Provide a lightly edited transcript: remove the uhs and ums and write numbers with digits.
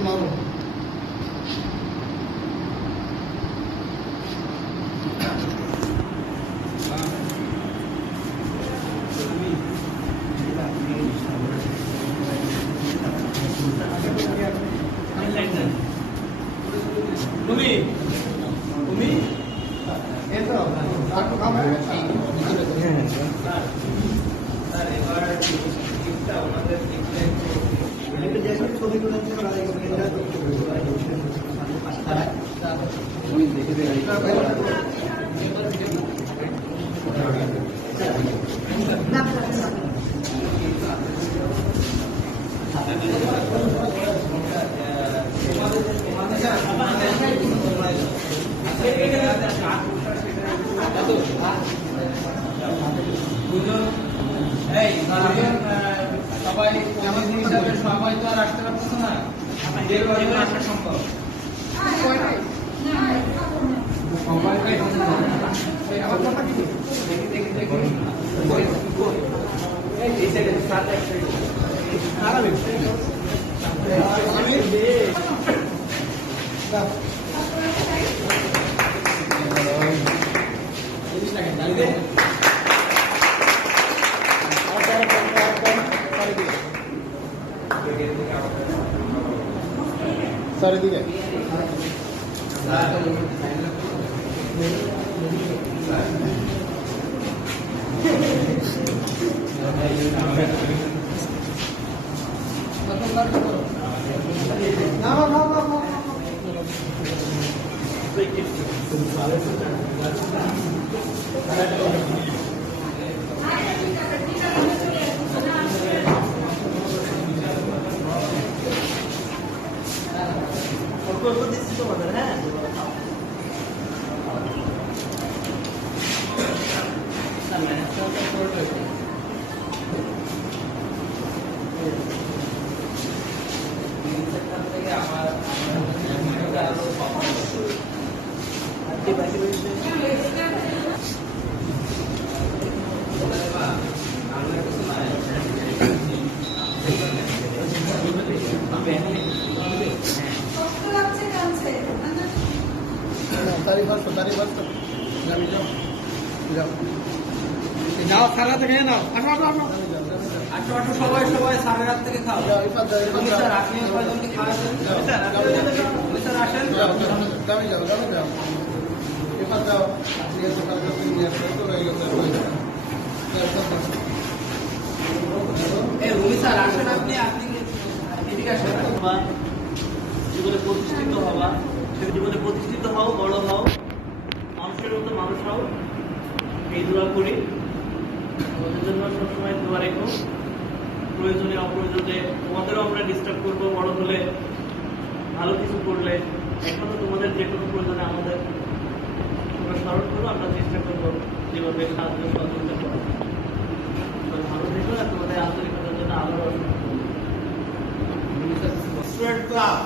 মারো। তুমি তুমি এসো আর তো খাবে স্যার এবার টিপটা ওনাদের টিপটা এটা যেসব ছবি তুলেছে ওরা এখানে এটা ওই দেখে দেখে সবাই আমাদের হিসাবে সবাই তো আর আসতে পারছে না যে কয়জন আসা সম্ভব চারিদিকে যাও সারা থেকে নাও আসো আসো আসো আসো আসো সবাই সবাই সাড়ে রাত থেকে খাও স্যার আপনি কয়জনকে খাওয়াচ্ছেন স্যার আসেন দামি যাও এবার যাও আজকে সকাল থেকে নিয়ে আসো তো রয়ে গেছে এই রুমি স্যার আসেন আপনি আপনি এদিকে আসেন জীবনে প্রতিষ্ঠিত হওয়া সে জীবনে প্রতিষ্ঠিত হও বড় হও মানুষের মতো মানুষ হও এই দোয়া করি আমাদের জন্য সবসময় দোয়া রেখো প্রয়োজনে অপ্রয়োজনে তোমাদেরও আমরা ডিস্টার্ব করবো বড় হলে ভালো কিছু করলে এখনো তোমাদের যে কোনো প্রয়োজনে আমাদের তোমরা স্মরণ করো আমরা চেষ্টা করবো যেভাবে সাহায্য সহযোগিতা করো ভালো থেকো আর তোমাদের আন্তরিকতার জন্য আরো স্টুডেন্ট ক্লাব